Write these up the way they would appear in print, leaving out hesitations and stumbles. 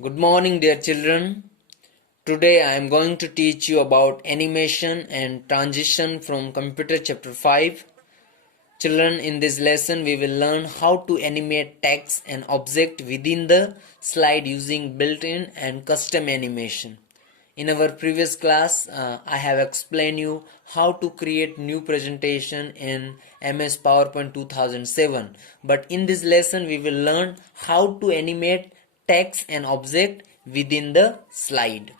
Good morning, dear children. Today I am going to teach you about animation and transition from Computer Chapter 5. Children, in this lesson we will learn how to animate text and object within the slide using built-in and custom animation. In our previous class, I have explained you how to create new presentation in MS PowerPoint 2007. But in this lesson, we will learn how to animate text and object within the slide.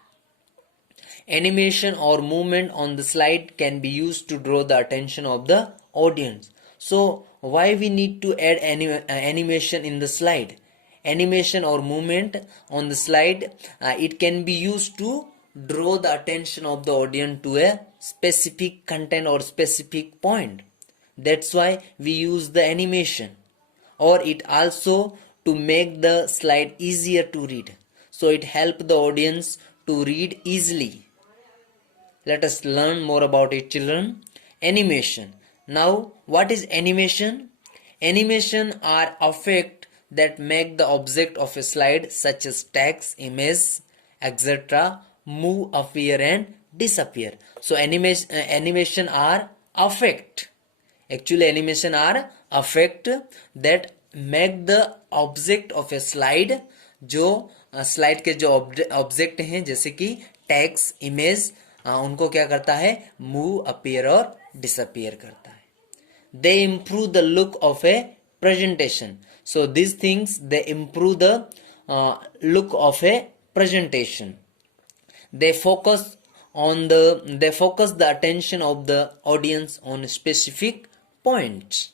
Animation or movement on the slide can be used to draw the attention of the audience. So, why we need to add animation in the slide? Animation or movement on the slide, it can be used to draw the attention of the audience to a specific content or specific point. That's why we use the animation. Or it also to make the slide easier to read. So it helps the audience to read easily. Let us learn more about it, children. Animation. Now, what is animation? Animation are effects that make the object of a slide such as text, image, etc. move, appear and disappear. So animation are effect. Actually animation are effect that make the object of a slide, जो slide के जो object हैं जैसे कि text, image, उनको क्या करता है, मूव, अपीयर और डिसअपीयर करता है. They improve the look of a presentation. So these things, they improve the look of a presentation. They focus the attention of the audience on specific points.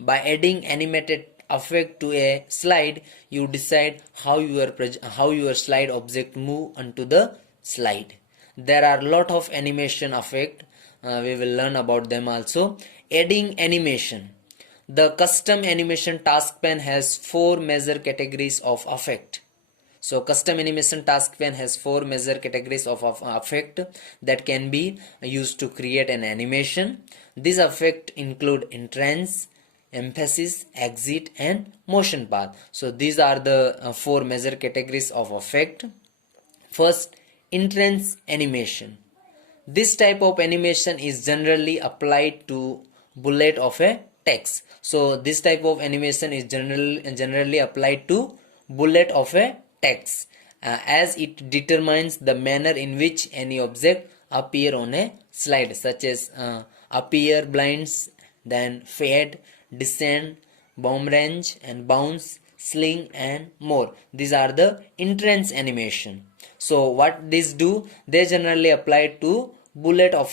By adding animated effect to a slide, you decide how your slide object move onto the slide. There are lot of animation effect. We will learn about them also. Adding animation. The custom animation task pane has 4 major categories of effect. So custom animation task pane has 4 major categories of effect that can be used to create an animation. These effects include entrance, emphasis, exit and motion path. So these are the 4 major categories of effect. First, entrance animation. This type of animation is generally applied to bullet of a text. So this type of animation is generally applied to bullet of a text, as it determines the manner in which any object appear on a slide, such as appear, blinds, then fade, descend, bomb range and bounce, sling and more. These are the entrance animation. So what these do, they generally apply to bullet of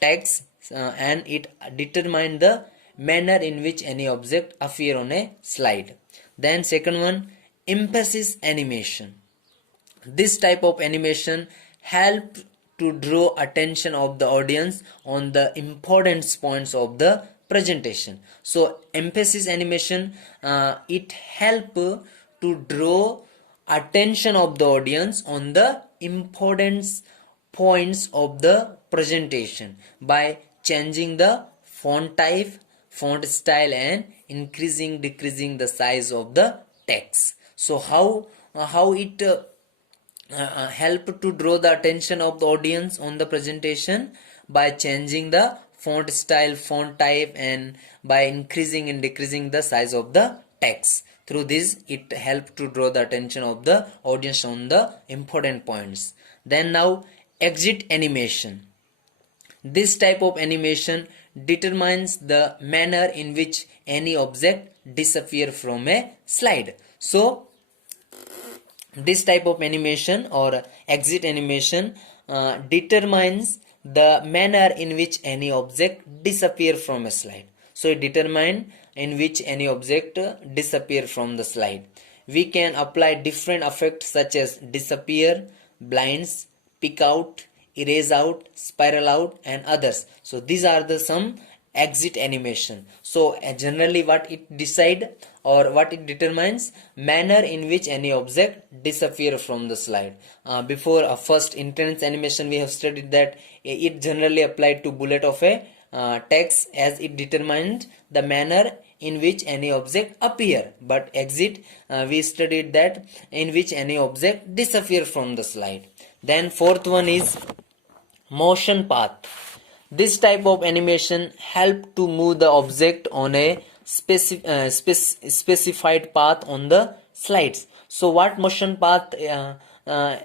text, and it determine the manner in which any object appear on a slide. Then second one, emphasis animation. This type of animation help to draw attention of the audience on the important points of the presentation. So emphasis animation, it help to draw attention of the audience on the important points of the presentation by changing the font type, font style and increasing decreasing the size of the text. So how it help to draw the attention of the audience on the presentation? By changing the font style, font type and by increasing and decreasing the size of the text. Through this it helps to draw the attention of the audience on the important points. Then now, exit animation. This type of animation determines the manner in which any object disappear from a slide. So this type of animation or exit animation determines the manner in which any object disappear from a slide. So it determines in which any object disappear from the slide. We can apply different effects such as disappear, blinds, pick out, erase out, spiral out and others. So these are the some exit animation. So generally what it decide or what it determines, manner in which any object disappear from the slide. Before first entrance animation we have studied that it generally applied to bullet of a text, as it determined the manner in which any object appear, but exit we studied that in which any object disappear from the slide. Then fourth one is motion path. This type of animation help to move the object on a specified path on the slides. So what motion path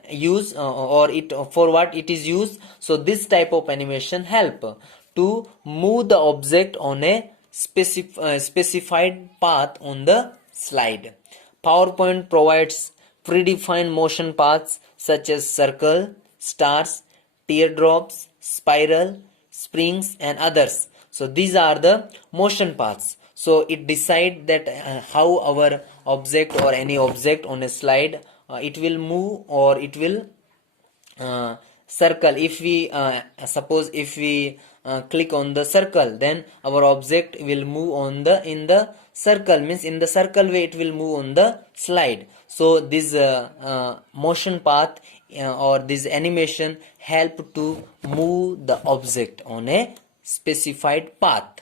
use or it for what it is used? So this type of animation help to move the object on a specified path on the slide. PowerPoint provides predefined motion paths such as circle, stars, teardrops, spiral, springs and others. So these are the motion paths. So it decide that how our object or any object on a slide it will move or it will circle. If we suppose if we click on the circle, then our object will move on the in the circle, means in the circle way it will move on the slide. So this motion path or this animation help to move the object on a specified path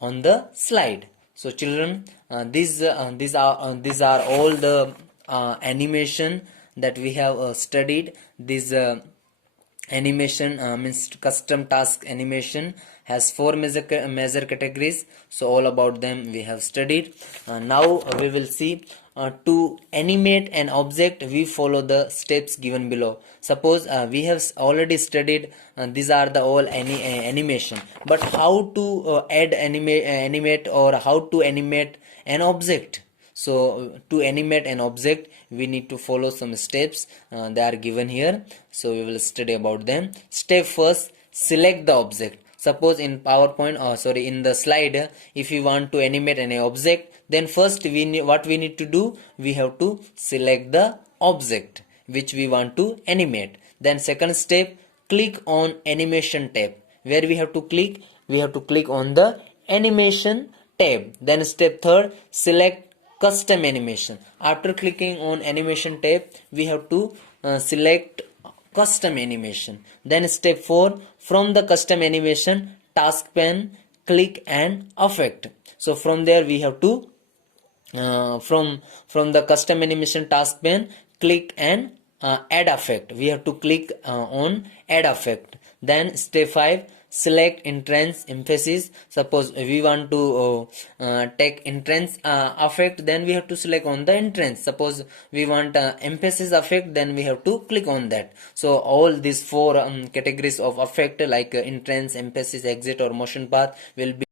on the slide. So children, these are all the animation that we have studied. This animation means custom task animation has four major categories. So all about them we have studied. Now we will see to animate an object we follow the steps given below. Suppose we have already studied these are the all animation, but how to animate or how to animate an object. So to animate an object we need to follow some steps, they are given here. So we will study about them. Step first, select the object. Suppose in PowerPoint in the slide, if you want to animate any object, then first what we need to do, we have to select the object which we want to animate. Then second step, click on animation tab. Where we have to click? We have to click on the animation tab. Then step third, select custom animation. After clicking on animation tab, we have to select custom animation. Then step 4, from the custom animation task pane, click and effect. So from there we have to from the custom animation task pane, click and add effect. We have to click on add effect. Then step 5, select entrance emphasis. Suppose we want to take entrance effect, then we have to select on the entrance. Suppose we want emphasis effect, then we have to click on that. So all these four categories of effect like entrance, emphasis, exit or motion path will be